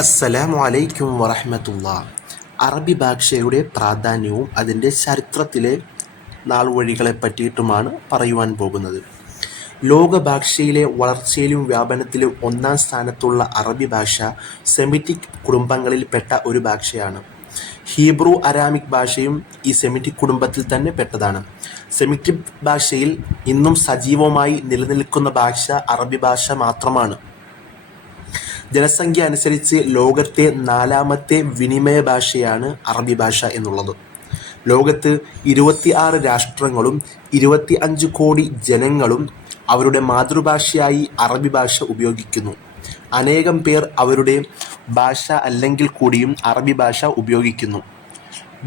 അസ്സലാമു അലൈക്കും വറഹ്മത്തുള്ളാഹി. അറബി ഭാഷയുടെ പ്രാധാന്യവും അതിൻ്റെ ചരിത്രത്തിലെ നാൾവഴികളെ പറ്റിയിട്ടുമാണ് പറയുവാൻ പോകുന്നത്. ലോക ഭാഷയിലെ വളർച്ചയിലും വ്യാപനത്തിലും ഒന്നാം സ്ഥാനത്തുള്ള അറബി ഭാഷ സെമിറ്റിക് കുടുംബങ്ങളിൽപ്പെട്ട ഒരു ഭാഷയാണ്. ഹീബ്രു അരാമിക് ഭാഷയും ഈ സെമിറ്റിക് കുടുംബത്തിൽ തന്നെ പെട്ടതാണ്. സെമിറ്റിക് ഭാഷയിൽ ഇന്നും സജീവമായി നിലനിൽക്കുന്ന ഭാഷ അറബി ഭാഷ മാത്രമാണ്. ജനസംഖ്യ അനുസരിച്ച് ലോകത്തെ 4ാമത്തെ വിനിമയ ഭാഷയാണ് അറബി ഭാഷ എന്നുള്ളത്. ലോകത്ത് 26 രാഷ്ട്രങ്ങളും 25 കോടി ജനങ്ങളും അവരുടെ മാതൃഭാഷയായി അറബി ഭാഷ ഉപയോഗിക്കുന്നു. അനേകം പേർ അവരുടെ ഭാഷ അല്ലെങ്കിൽ കൂടിയും അറബി ഭാഷ ഉപയോഗിക്കുന്നു.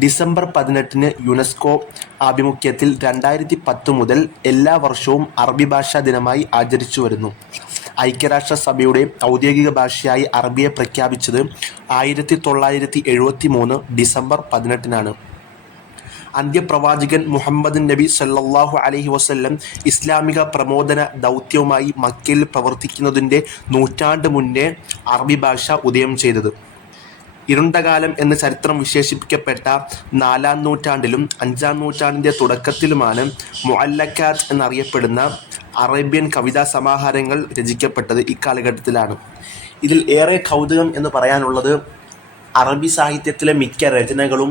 ഡിസംബർ 18 യുനെസ്കോ ആഭിമുഖ്യത്തിൽ 2010 മുതൽ എല്ലാ വർഷവും അറബി ഭാഷാ ദിനമായി ആചരിച്ചു വരുന്നു. ഐക്യരാഷ്ട്രസഭയുടെ ഔദ്യോഗിക ഭാഷയായി അറബിയെ പ്രഖ്യാപിച്ചത് 1973 ഡിസംബർ 18 അന്ത്യപ്രവാചകൻ മുഹമ്മദ് നബി സല്ലല്ലാഹു അലൈഹി വസല്ലം ഇസ്ലാമിക പ്രബോധന ദൗത്യവുമായി മക്കയിൽ പ്രവർത്തിക്കുന്നതിൻ്റെ നൂറ്റാണ്ട് മുന്നേ അറബി ഭാഷ ഉദയം ചെയ്തത്. ഇരുണ്ടകാലം എന്ന് ചരിത്രം വിശേഷിപ്പിക്കപ്പെട്ട 4ാം നൂറ്റാണ്ടിലും 5ാം നൂറ്റാണ്ടിൻ്റെ തുടക്കത്തിലുമാണ് മുഅല്ലഖാത്ത് എന്നറിയപ്പെടുന്ന അറേബ്യൻ കവിതാ സമാഹാരങ്ങൾ രചിക്കപ്പെട്ടത്. ഇക്കാലഘട്ടത്തിലാണ്. ഇതിൽ ഏറെ കൗതുകം എന്ന് പറയാനുള്ളത് അറബി സാഹിത്യത്തിലെ മിക്ക രചനകളും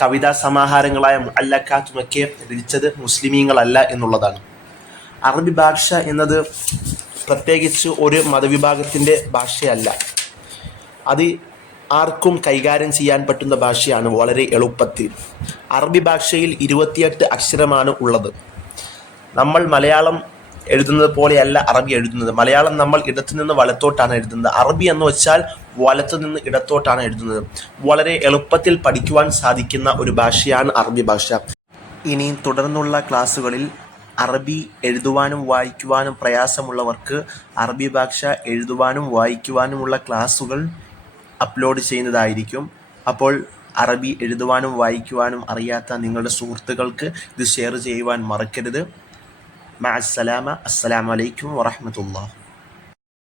കവിതാ സമാഹാരങ്ങളായ മുഅല്ലഖാത്തുമൊക്കെ രചിച്ചത് മുസ്ലിമീങ്ങളല്ല എന്നുള്ളതാണ്. അറബി ഭാഷ എന്നത് പ്രത്യേകിച്ച് ഒരു മതവിഭാഗത്തിൻ്റെ ഭാഷയല്ല. അത് ആർക്കും കൈകാര്യം ചെയ്യാൻ പറ്റുന്ന ഭാഷയാണ്. വളരെ എളുപ്പത്തിൽ അറബി ഭാഷയിൽ 28 അക്ഷരമാണ് ഉള്ളത്. നമ്മൾ മലയാളം എഴുതുന്നത് പോലെയല്ല അറബി എഴുതുന്നത്. മലയാളം നമ്മൾ ഇടത്തു നിന്ന് വലത്തോട്ടാണ് എഴുതുന്നത്. അറബി എന്ന് വെച്ചാൽ വലത്തു നിന്ന് ഇടത്തോട്ടാണ് എഴുതുന്നത്. വളരെ എളുപ്പത്തിൽ പഠിക്കുവാൻ സാധിക്കുന്ന ഒരു ഭാഷയാണ് അറബി ഭാഷ. ഇനി തുടർന്നുള്ള ക്ലാസ്സുകളിൽ അറബി എഴുതുവാനും വായിക്കുവാനും പ്രയാസമുള്ളവർക്ക് അറബി ഭാഷ എഴുതുവാനും വായിക്കുവാനുമുള്ള ക്ലാസ്സുകൾ അപ്ലോഡ് ചെയ്യുന്നതായിരിക്കും. അപ്പോൾ അറബി എഴുതുവാനും വായിക്കുവാനും അറിയാത്ത നിങ്ങളുടെ സുഹൃത്തുക്കൾക്ക് ഇത് ഷെയർ ചെയ്യുവാൻ മറക്കരുത്. മഅസ്സലാമ. അസ്സലാമു അലൈക്കും വറഹ്മത്തുള്ളാഹി.